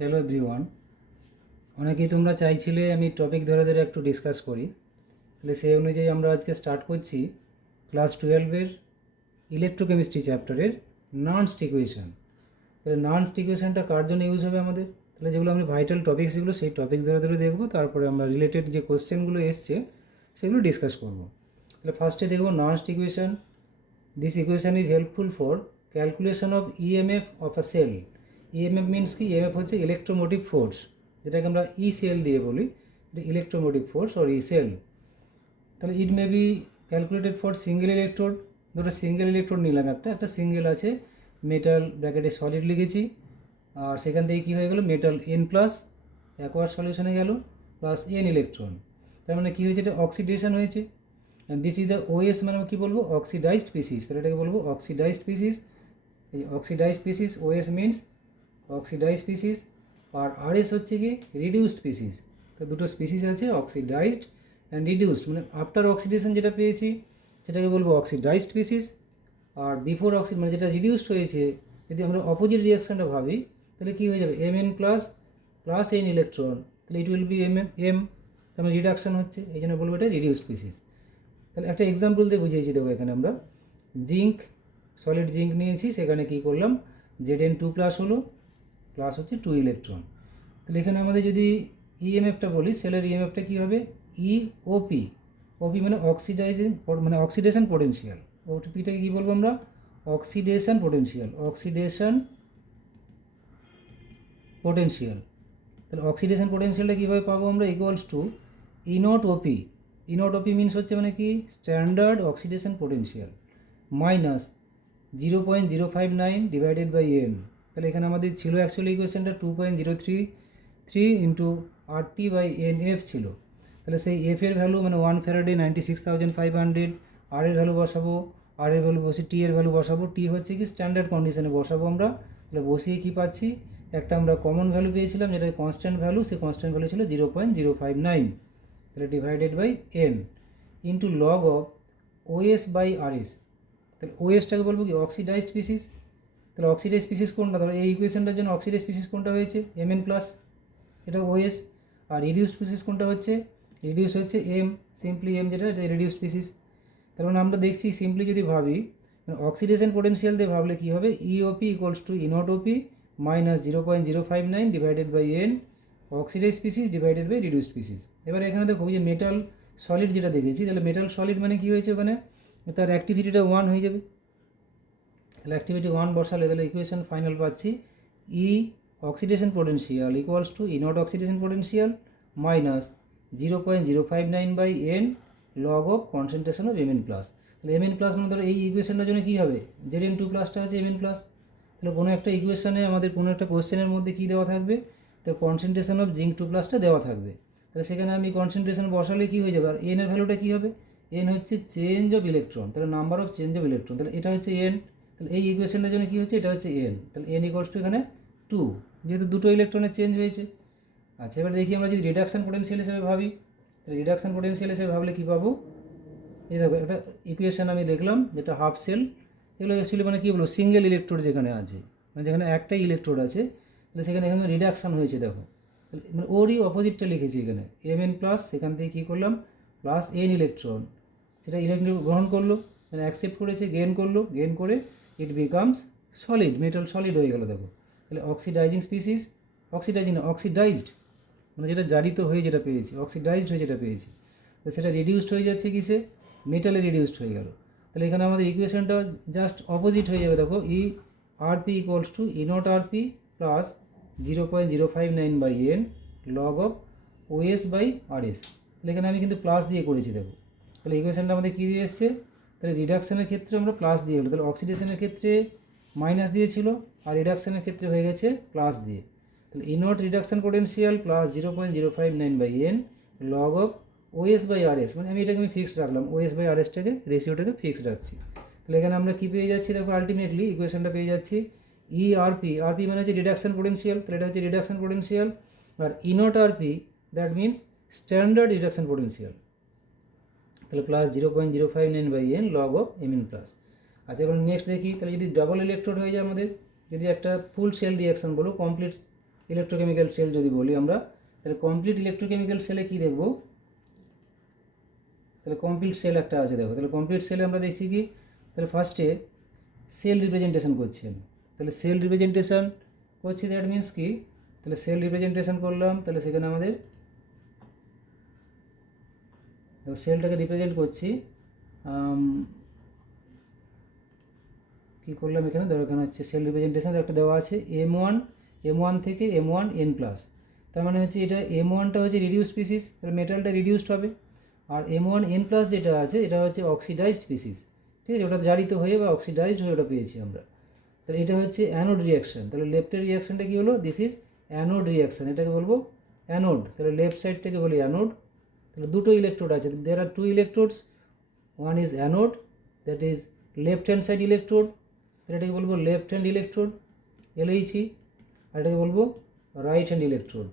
Hello everyone. অনেকেই তোমরা চাইছিলে আমি টপিক ধরে ধরে একটু ডিসকাস করি, তাহলে সেই অনুযায়ী আমরা আজকে স্টার্ট করছি ক্লাস 12-এর ইলেকট্রোকেমিস্ট্রি চ্যাপ্টারের ননস্ট ইকুয়েশন। তাহলে ননস্ট ইকুয়েশনটা কার জন্য ইউজ হবে আমাদের? তাহলে যেগুলো আমি ভাইটাল টপিক সেগুলো সেই টপিক ধরে ধরে দেখবো, তারপরে আমরা রিলেটেড যে কোশ্চেনগুলো এসছে সেগুলো ডিসকাস করবো। তাহলে ফার্স্টে দেখবো Nernst equation. This equation is helpful for calculation of EMF of a cell. EMF means কি? ইএমএফ হচ্ছে ইলেকট্রোমোটিভ ফোর্স, যেটাকে আমরা ই সেল দিয়ে বলি। এটা electromotive force or E cell. তাহলে it may be calculated for single electrode. ধরো single electrode নিলাম, একটা সিঙ্গেল আছে, মেটাল ব্র্যাকেটে সলিড লিখেছি, আর সেখান থেকে কী হয়ে গেল, মেটাল এন প্লাস অ্যাকোয়ার সলিউশনে গেল প্লাস এন ইলেকট্রন। তার মানে কী হয়েছে? এটা অক্সিডেশন হয়েছে। And this is the OS, মানে কী বলবো? Oxidised species. তাহলে এটাকে বলবো অক্সিডাইজড স্পিসিস। এই oxidised species, OS means oxidised species, আর আরএস হচ্ছে কি? Reduced species. তো দুটো স্পিসিস আছে, অক্সিডাইজড অ্যান্ড রিডিউসড, মানে আফটার অক্সিডেশন যেটা পেয়েছি সেটাকে বলবো অক্সিডাইজড স্পিসিস। আর বিফোর মানে যেটা রিডিউসড হয়েছে, যদি আমরা অপোজিট রিয়াকশানটা ভাবি তাহলে কী হয়ে যাবে? M N plus plus N electron, তাহলে ইট উইল বি এম, তার মানে রিডাকশান হচ্ছে, এই জন্য বলবো এটা রিডিউসড স্পিসিস। তাহলে একটা এক্সাম্পল দিয়ে বুঝিয়েছি, দেখো এখানে আমরা জিঙ্ক, সলিড জিঙ্ক নিয়েছি, সেখানে কী করলাম, জেড টু প্লাস হলো, প্লাস হচ্ছে 2 ইলেকট্রন। তাহলে এখানে আমাদের যদি ইএমএফটা বলি, সেলের ইএমএফটা কী হবে? ইওপি। ওপি মানে অক্সিডাইজিং, মানে অক্সিডেশন পোটেনশিয়াল। ওপিটাকে কী বলবো আমরা? Oxidation potential. Oxidation potential. তাহলে অক্সিডেশন পোটেনশিয়ালটা কীভাবে পাবো আমরা? Equals to E nought OP. E nought OP means হচ্ছে মানে কি? Standard oxidation potential minus 0.059 divided by n. তাহলে এখানে আমাদের ছিল অ্যাকচুয়ালি ইকুয়েশনটা 2.033 into RT by n F ছিল। তাহলে সেই এফ এর ভ্যালু মানে 1 ফ্যারাডে 96,500, আর এর ভ্যালু বসাবো, আর এর ভ্যালু বসে, টি এর ভ্যালু বসাবো, টি হচ্ছে কি? স্ট্যান্ডার্ড কন্ডিশনে বসাবো আমরা। তাহলে বসিয়ে কী পাচ্ছি? একটা আমরা কমন ভ্যালু পেয়েছিলাম, যেটা কনস্ট্যান্ট ভ্যালু, সেই কনস্ট্যান্ট ভ্যালু ছিল 0.059। তাহলে divided by N into log of OS by RS. তাহলে ওএসটাকে বলবো কি? Oxidised species. তাহলে অক্সিডাইজ স্পিসিস কোনটা? ধরো এই ইকুয়েশনটার জন্য অক্সিডাইজ স্পিসিস কোনটা হয়েছে? এমএন প্লাস, এটা ওএস। আর রিডিউস স্পিসিস কোনটা হচ্ছে? রিডিউস হচ্ছে এম, সিম্পলি এম, যেটা এটা রিডিউস স্পিসিস। তার মানে আমরা দেখছি সিম্পলি যদি ভাবি, অক্সিডেশন পোটেনশিয়াল দিয়ে ভাবলে কী হবে? EOP equals to E nought OP minus 0.059 divided by n oxidise species divided by reduce species. এবার এখানে দেখো যে মেটাল সলিড যেটা দেখেছি, তাহলে মেটাল সলিড মানে কী হয়েছে? ওখানে তার অ্যাক্টিভিটিটা 1 হয়ে যাবে। তাহলে অ্যাক্টিভিটি 1 বসালে তাহলে ইকুয়েশন ফাইনাল পাচ্ছি E oxidation potential equals to E nought oxidation potential minus 0.059 by n log of concentration of Mn plus. তাহলে এমএন প্লাস মানে ধরো এই ইকুয়েশনটার জন্য কী হবে? জেড টু প্লাসটা হচ্ছে এমএন প্লাস। তাহলে কোনো একটা ইকুয়েশনে আমাদের কোনো একটা কোশ্চেনের মধ্যে কী দেওয়া থাকবে? তো কনসেন্ট্রেশন অফ জিঙ্ক 2 প্লাসটা দেওয়া থাকবে। তাহলে সেখানে আমি কনসেন্ট্রেশন বসালে কী হয়ে যাবে? আর এন এর ভ্যালুটা কী হবে? এন হচ্ছে চেঞ্জ অফ ইলেকট্রন, তাহলে number of change of electron, তাহলে এটা হচ্ছে এন। তাহলে এই ইকুয়েশনটার জন্য কী হচ্ছে? এটা হচ্ছে এন। তাহলে এন ইকুয়ালস টু এখানে 2, যেহেতু দুটো ইলেকট্রনের চেঞ্জ হয়েছে। আচ্ছা, এবার দেখি আমরা যদি রিডাকশান পোটেনশিয়াল হিসেবে ভাবি, তাহলে রিডাকশান পোটেনশিয়াল হিসেবে ভাবলে কী পাবো? এই দেখো একটা ইকুয়েশন আমি লিখলাম, যেটা হাফ সেল। এগুলো অ্যাকচুয়ালি মানে কী বলবো? সিঙ্গেল ইলেকট্রোড যেখানে আছে, মানে যেখানে একটাই ইলেকট্রোড আছে, তাহলে সেখানে এখানে রিডাকশান হয়েছে। দেখো মানে ওরই অপোজিটটা লিখেছি এখানে, এম এন প্লাস, সেখান থেকে কী করলাম? প্লাস এন ইলেকট্রন, সেটা ইলেকট্রন গ্রহণ করলো, মানে অ্যাকসেপ্ট করেছে, গেন করলো, গেন করে it becomes solid, metal solid হয়ে গেলো। দেখো তাহলে অক্সিডাইজিং স্পিসিস, অক্সিডাইজিং না, অক্সিডাইজড, মানে যেটা জারিত হয়ে যেটা পেয়েছি, অক্সিডাইজড হয়ে যেটা পেয়েছি, তো সেটা রিডিউসড হয়ে যাচ্ছে কিসে? মেটালে রিডিউসড হয়ে গেল। তাহলে এখানে আমাদের ইকুয়েশনটা জাস্ট অপোজিট হয়ে যাবে। দেখো E RP equals to E nought RP plus 0.059 by n log of OS by RS. তাহলে এখানে আমি কিন্তু প্লাস দিয়ে করেছি। দেখো তাহলে ইকুয়েশনটা আমাদের কী দিয়ে এসছে? তাহলে রিডাকশানের ক্ষেত্রে আমরা প্লাস দিয়ে হলো, তাহলে অক্সিডেশনের ক্ষেত্রে মাইনাস দিয়েছিল, আর রিডাকশানের ক্ষেত্রে হয়ে গেছে প্লাস দিয়ে। তাহলে E nought reduction potential plus 0.059 by n log of OS by RS, মানে আমি এটাকে ফিক্সড রাখলাম, ওএস বাই আরএসটাকে, রেশিওটাকে ফিক্সড রাখছি। তাহলে এখানে আমরা কী পেয়ে যাচ্ছি? দেখো আলটিমেটলি ইকুয়েশনটা পেয়ে যাচ্ছি ই আরপি, আরপি মানে হচ্ছে রিডাকশান পোটেনশিয়াল, তাহলে এটা হচ্ছে রিডাকশান পোটেনশিয়াল, আর E nought RP that means standard reduction potential. তাহলে plus 0.059 by n log of Mn plus. আচ্ছা, এবার নেক্সট দেখি, তাহলে যদি ডাবল ইলেকট্রোড হয়ে যায় আমাদের, যদি একটা ফুল সেল রিয়াকশান বলো, কমপ্লিট ইলেকট্রোকেমিক্যাল সেল যদি বলি আমরা, তাহলে কমপ্লিট ইলেকট্রোকেমিক্যাল সেলে কী দেখব, তাহলে কমপ্লিট সেল একটা আছে দেখো। তাহলে কমপ্লিট সেলে আমরা দেখছি কি, তাহলে ফার্স্টে সেল রিপ্রেজেন্টেশন করছি আমি। তাহলে সেল রিপ্রেজেন্টেশন করছি, দ্যাট মিন্স কি, তাহলে সেল রিপ্রেজেন্টেশন করলাম, তাহলে সেখানে আমাদের সেলটাকে রিপ্রেজেন্ট করছি, কী করলাম এখানে, ধরো এখানে হচ্ছে সেল রিপ্রেজেন্টেশন একটা দেওয়া আছে M1 থেকে M1n+, তার মানে হচ্ছে এটা M1টা হচ্ছে রিডিউস স্পিসিস, তাহলে মেটালটা রিডিউসড হবে, আর M1n+ যেটা আছে এটা হচ্ছে অক্সিডাইজড স্পিসিস, ঠিক আছে, ওটা জারিত হয়ে বা অক্সিডাইজড হয়ে ওটা পেয়েছি আমরা। তাহলে এটা হচ্ছে অ্যানোড রিয়াকশন, তাহলে লেফটের রিয়াকশনটা কী হলো, দিস ইজ অ্যানোড রিয়াকশন, এটাকে বলবো অ্যানোড, তাহলে লেফট সাইডটাকে বলি অ্যানোড। তাহলে দুটো ইলেকট্রোড আছে, there are two electrodes, one is anode, that is left hand side electrode, এটাকে বলবো লেফট হ্যান্ড ইলেকট্রোড LHE, আর এটাকে বলবো রাইট হ্যান্ড ইলেকট্রোড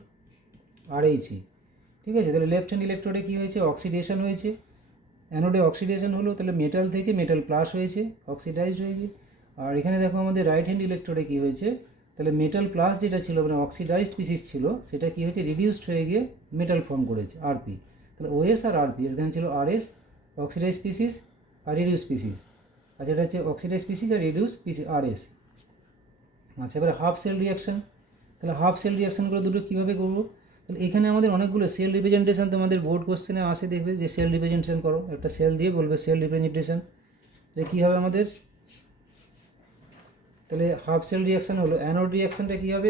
RHE, ঠিক আছে। তাহলে লেফট হ্যান্ড ইলেকট্রোডে কী হয়েছে, অক্সিডেশন হয়েছে, অ্যানোডে অক্সিডেশন হলো, তাহলে মেটাল থেকে মেটাল প্লাস হয়েছে, অক্সিডাইজড হয়েছে। আর এখানে দেখো আমাদের রাইট হ্যান্ড ইলেকট্রোডে কী হয়েছে, তাহলে মেটাল প্লাস যেটা ছিল মানে অক্সিডাইজড পিসিস ছিল, সেটা কী হয়েছে, রিডিউসড হয়ে গিয়ে মেটাল ফর্ম করেছে RP। তাহলে OS আর RP, এখানে ছিল RS অক্সিডাইজ স্পিসিস আর রিডিউস স্পিসিস, আচ্ছা এটা হচ্ছে অক্সিডাইজ স্পিসিস আর রিডিউস স্পিসিস RS। আচ্ছা এবারে হাফ সেল রিয়াকশন, তাহলে হাফ সেল রিয়াকশনগুলো দুটো কীভাবে করবো, তাহলে এখানে আমাদের অনেকগুলো সেল রিপ্রেজেন্টেশন তোমাদের বোর্ড কোশ্চেনে আসে, দেখবে যে সেল রিপ্রেজেন্টেশন করো, একটা সেল দিয়ে বলবে সেল রিপ্রেজেন্টেশন, তাহলে কী হবে আমাদের, তাহলে হাফ সেল রিয়াকশান হলো অ্যানোড রিয়াকশানটা কী হবে,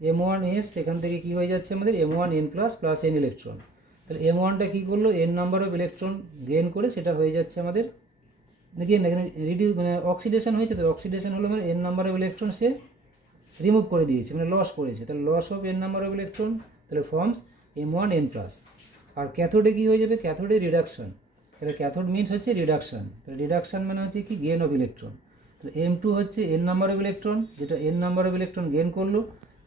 M1S, সেখান থেকে কী হয়ে যাচ্ছে আমাদের M1n+ প্লাস n ইলেকট্রন, তাহলে M1টা কী করলো, n number of electron gain করে সেটা হয়ে যাচ্ছে আমাদের নাকি এখানে রিডিউস মানে অক্সিডেশন হয়েছে, তো অক্সিডেশন হলো মানে n নাম্বার অফ ইলেকট্রন সে রিমুভ করে দিয়েছে, মানে লস করেছে, তাহলে loss of n number of electron, তাহলে ফর্মস M1n+। আর ক্যাথোডে কী হয়ে যাবে, ক্যাথোডে রিডাকশন, তাহলে ক্যাথোড মিনস হচ্ছে রিডাকশন, তাহলে রিডাকশন মানে হচ্ছে কি গেন অফ ইলেকট্রন, তাহলে M2 হচ্ছে n নাম্বার অফ ইলেকট্রন, যেটা n number of electron gain করলো,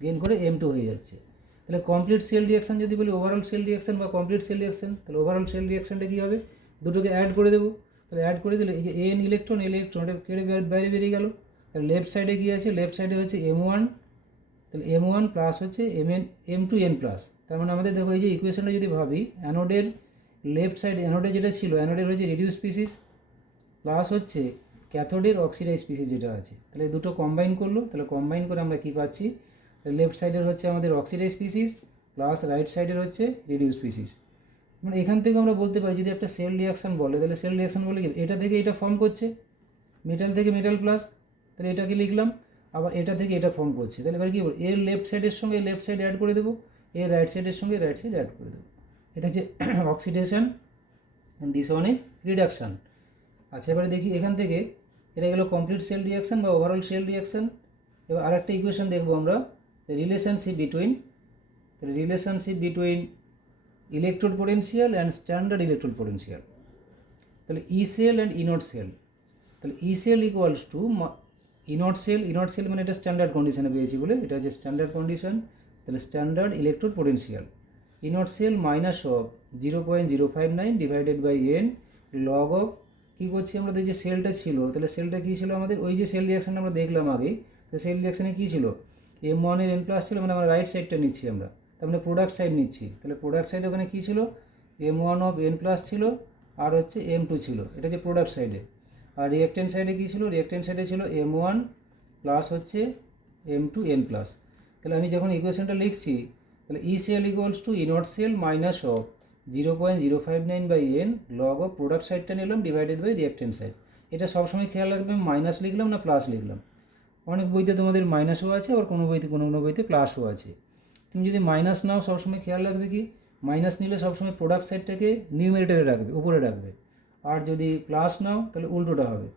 গেন করে M2 হয়ে যাচ্ছে। তাহলে কমপ্লিট সেল রিয়াকশন যদি বলি, ওভারঅল সেল রিয়াকশন বা কমপ্লিট সেল রিয়াকশন, তাহলে ওভারঅল সেল রিয়াকশনটা কী হবে, দুটোকে অ্যাড করে দেবো, তাহলে অ্যাড করে দিলে এই যে n ইলেকট্রন এটা কেটে বাইরে বেরিয়ে গেল, তাহলে লেফট সাইডে কী আছে, লেফট সাইডে হচ্ছে M1, তাহলে M1 প্লাস হচ্ছে M2n+, তার মানে আমাদের দেখো এই যে ইকুয়েশনটা যদি ভাবি, অ্যানোডের লেফট সাইড, অ্যানোডে যেটা ছিল অ্যানোডের হচ্ছে রিডিউস স্পিসিস প্লাস হচ্ছে ক্যাথোডের অক্সিডাইজ স্পিসিস যেটা আছে, তাহলে দুটো কম্বাইন করলো, তাহলে কম্বাইন করে আমরা কী পাচ্ছি, লেফট সাইডের হচ্ছে আমাদের অক্সিডাইজ স্পিসিস প্লাস রাইট সাইডের হচ্ছে রিডিউস স্পিসিস। মানে এখান থেকে আমরা বলতে পারি যদি একটা সেল রিয়াকশান বলে, তাহলে সেল রিয়াকশান বলে কি, এটা থেকে এটা ফর্ম করছে, মেটাল থেকে মেটাল প্লাস, তাহলে এটাকে লিখলাম, আবার এটা থেকে এটা ফর্ম করছে, তাহলে এবার কী বলবো, এর লেফট সাইডের সঙ্গে লেফট সাইড অ্যাড করে দেবো, এর রাইট সাইডের সঙ্গে রাইট সাইড অ্যাড করে দেবো, এটা হচ্ছে oxidation, this one is reduction. আচ্ছা এবারে দেখি এখান থেকে, এটা গেলো কমপ্লিট সেল রিয়াকশান বা ওভারঅল সেল রিয়াকশান। এবার আরেকটা ইকুয়েশন দেখবো আমরা, relationship between electrode potential and standard electrode potential, তাহলে E cell and E nought cell, তাহলে E cell equals to E nought cell মানে এটা স্ট্যান্ডার্ড কন্ডিশনে পেয়েছি বলে এটা হচ্ছে স্ট্যান্ডার্ড কন্ডিশন, তাহলে standard electrode potential E nought cell minus of 0.059 divided by n log of, কী করছি আমরা, যে সেলটা ছিল, তাহলে সেলটা কী ছিল আমাদের, ওই যে সেল রিয়াকশানটা আমরা দেখলাম আগেই, তো সেল রিয়াকশানে কী ছিল, M1 এর n+ ছিল, মানে আমরা রাইট সাইডটা নিচ্ছি আমরা, তার মানে প্রোডাক্ট সাইড নিচ্ছি, তাহলে প্রোডাক্ট সাইড ওখানে কী ছিল, M1 অফ n+ ছিল আর হচ্ছে M2 ছিল, এটা যে প্রোডাক্ট সাইডে। আর রিঅ্যাকট্যান্ট সাইডে কী ছিল, রিঅ্যাকট্যান্ট সাইডে ছিল M1 প্লাস হচ্ছে M2n+। তাহলে আমি যখন ইকুয়েশনটা লিখছি, তাহলে E cell equals to E nought cell minus of 0.059 by n log of product সাইডটা নিলাম ডিভাইডেড বাই রিঅ্যাকট্যান্ট সাইড। এটা সবসময় খেয়াল রাখবে মাইনাস লিখলাম না প্লাস লিখলাম, অনেক বইতে তোমাদের মাইনাসও আছে আবার কোনো বইতে প্লাসও আছে। তুমি যদি মাইনাস নাও সবসময় খেয়াল রাখবে কি, মাইনাস নিলে সবসময় প্রোডাক্ট সাইডটাকে নিউমেরেটরে রাখবে, উপরে রাখবে, আর যদি প্লাস নাও তাহলে উল্টোটা হবে।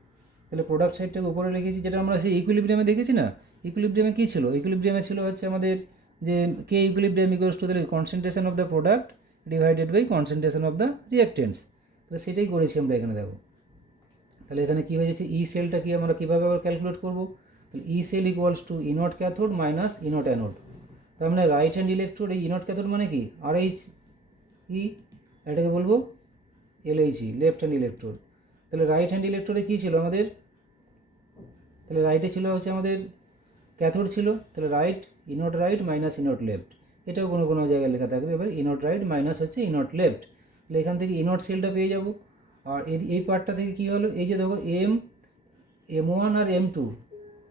তাহলে প্রোডাক্ট সাইডটাকে উপরে রেখেছি, যেটা আমরা সেই ইকুইলিব্রিয়ামে দেখেছি না, ইকুইলিব্রিয়ামে কী ছিল, ইকুইলিব্রিয়ামে ছিল হচ্ছে আমাদের যে কে ইকুইলিব্রিয়াম ইকুয়ালস টু, তাহলে concentration of the product divided by concentration of the reactants, তাহলে সেটাই করেছি আমরা এখানে দেখো। তাহলে এখানে কী হয়ে যাচ্ছে, ই সেলটা কি আমরা কীভাবে আবার ক্যালকুলেট করবো, তাহলে E cell equals to E nought cathode minus E nought anode, তার মানে রাইট হ্যান্ড ইলেকট্রোড, এই ইনট ক্যাথোড মানে কি RH, এটাকে বলবো LHE লেফট হ্যান্ড ইলেকট্রোড। তাহলে রাইট হ্যান্ড ইলেকট্রোডে কী ছিল আমাদের, তাহলে রাইটে ছিল হচ্ছে আমাদের ক্যাথোড ছিল, তাহলে রাইট ইনট রাইট মাইনাস ইনট লেফট, এটাও কোনো কোনো জায়গায় লেখা থাকবে। এবার ইনট রাইট মাইনাস হচ্ছে ইনট লেফট, তাহলে এখান থেকে ইনট সেলটা পেয়ে যাব। আর এই পার্টটা থেকে কী হলো, এই যে দেখো M1 আর M2,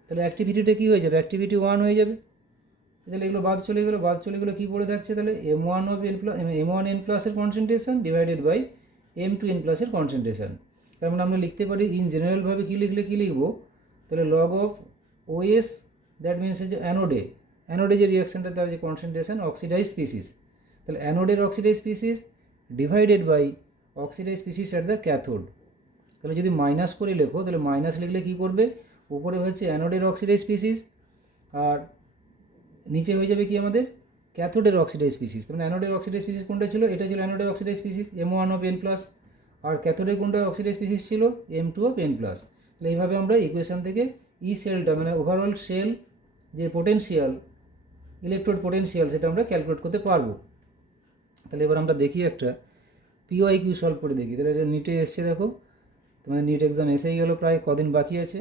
তাহলে অ্যাক্টিভিটিটা কী হয়ে যাবে, অ্যাক্টিভিটি 1 হয়ে যাবে। তাহলে এগুলো বাদ চলে গেলো, কী পড়ে থাকছে তাহলে M1 of N plus M1 N প্লাসের concentration divided by M2 N প্লাসের কনসেন্ট্রেশন। তার মানে আমরা লিখতে পারি ইন জেনারেলভাবে কী লিখবো, তাহলে log of OS, that means যে অ্যানোডে যে রিয়াকশানটা তার যে কনসেন্ট্রেশন অক্সিডাইজ স্পিসিস, তাহলে অ্যানোডের oxidise species divided by oxidise species at the cathode. তাহলে যদি মাইনাস করে লেখো, তাহলে মাইনাস লিখলে কী করবে, উপরে হচ্ছে অ্যানোডের অক্সিডাইজ স্পিসিস আর নিচে হয়ে যাবে কি আমাদের ক্যাথোডের অক্সিডাইজ স্পিসিস। তাহলে অ্যানোডের অক্সিডাইজ স্পিসিস কোনটা ছিল, এটা ছিল অ্যানোডের oxidise species M1 of N plus, আর ক্যাথোডের কোনটা অক্সিডাইজ স্পিসিস ছিল M2 অফ N প্লাস। তাহলে এইভাবে আমরা ইকুয়েশন থেকে সেলটা মানে ওভারঅল সেল যে পোটেনশিয়াল ইলেকট্রোড পোটেনশিয়াল সেটা আমরা ক্যালকুলেট করতে পারবো। তাহলে এবার আমরা দেখি একটা PYQ সলভ করে দেখি। তাহলে এটা নিটে এসছে, দেখো তোমাদের নিট এক্সাম এসেই গেলো, প্রায় কদিন বাকি আছে।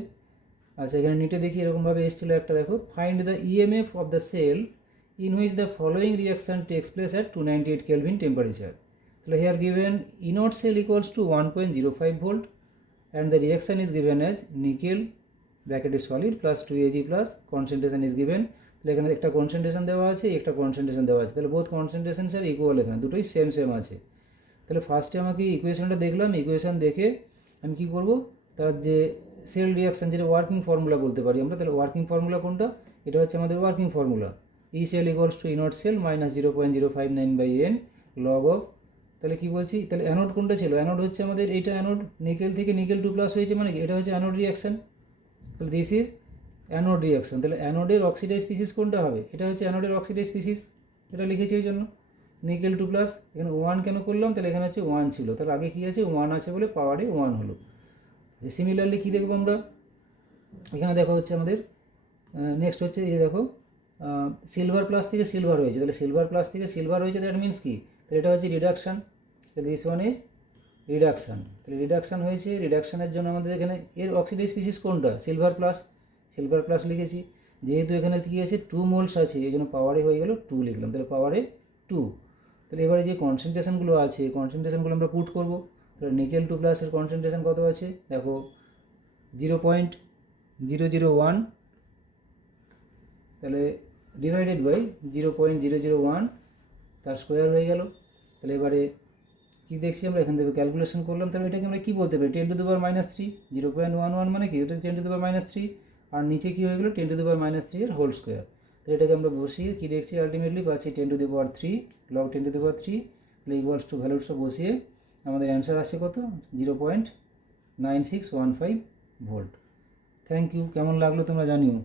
আচ্ছা, এখানে নিটে দেখি এরকমভাবে এসেছিলো একটা, দেখো find the EMF of the cell in which the following reaction takes place at 298 Kelvin temperature. So here given E0 cell equals to 1.05 volt and the reaction is given as nickel bracket is solid plus 2Ag plus concentration is given. তাহলে এখানে একটা concentration দেওয়া আছে, একটা concentration দেওয়া আছে, তাহলে both concentration sir equal, এখানে দুটোই সেম আছে। তাহলে ফার্স্টে আমাকে ইকুয়েশনটা দেখলাম, ইকুয়েশন দেখে আমি কী করবো, তার যে সেল রিয়াকশান যেটা ওয়ার্কিং ফর্মুলা বলতে পারি আমরা, তাহলে ওয়ার্কিং ফর্মুলা কোনটা, এটা হচ্ছে আমাদের working formula E cell equals to E0 cell minus 0.059 by N log of, তাহলে কী বলছি, তাহলে অ্যানোড কোনটা ছিল, অ্যানোড হচ্ছে আমাদের এইটা অ্যানোড, নিকেল থেকে নিকেল 2 প্লাস হয়েছে, মানে এটা হচ্ছে অ্যানোড রিয়াকশান, তাহলে দিস ইজ অ্যানোড রিয়াকশান। তাহলে অ্যানোডের অক্সিডাইজ স্পিসিস কোনটা হবে, এটা হচ্ছে অ্যানোডের অক্সিডাইজ স্পিসিস, এটা লিখেছি এই জন্য নিকেল 2 প্লাস, এখানে 1 কেন করলাম, তাহলে এখানে হচ্ছে 1 ছিল, তাহলে আগে কী আছে 1 আছে বলে পাওয়ারে 1 হলো। সিমিলারলি কী দেখবো আমরা, এখানে দেখো হচ্ছে আমাদের নেক্সট হচ্ছে এই দেখো সিলভার প্লাস থেকে সিলভার হয়েছে, তাহলে সিলভার প্লাস থেকে সিলভার হয়েছে, দ্যাট মিনস কি, তাহলে এটা হচ্ছে রিডাকশান, তাহলে দিস ওয়ান ইজ রিডাকশান। তাহলে রিডাকশান হয়েছে, রিডাকশানের জন্য আমাদের এখানে এর অক্সিডাইজ স্পিসিস কোনটা, সিলভার প্লাস লিখেছি, যেহেতু এখানে কী আছে 2 মোলস আছে এই জন্য পাওয়ারে হয়ে গেল 2 লিখলাম, তাহলে পাওয়ারে 2। তাহলে এবারে যে কনসেন্ট্রেশনগুলো আছে কনসেন্ট্রেশনগুলো আমরা পুট করবো। তাহলে নিকেল 2 প্লাসের কনসেন্ট্রেশন কত আছে দেখো 0.001, তাহলে ডিভাইডেড বাই 0.001 তার স্কোয়ার হয়ে গেল। তাহলে এবারে কী দেখছি আমরা, এখান থেকে ক্যালকুলেশন করলাম, তাহলে এটাকে আমরা কী বলতে পারি 10 টু দি পাওয়ার -3, 0.11 মানে কি, এটা 10 টু দি পাওয়ার -3, আর নিচে কী হয়ে গেলো 10 টু দি পাওয়ার -3 এর হোল স্কোয়ার। তাহলে এটাকে আমরা বসিয়ে কী দেখছি, আলটিমেটলি পাচ্ছি 10 to the power 3 log 10 to the power 3, তাহলে ইকুয়ালস টু ভ্যালুটা বসিয়ে আমাদের অ্যান্সার আসছে কত 0.9615 ভোল্ট। থ্যাংক ইউ, কেমন লাগলো তোমরা জানিও।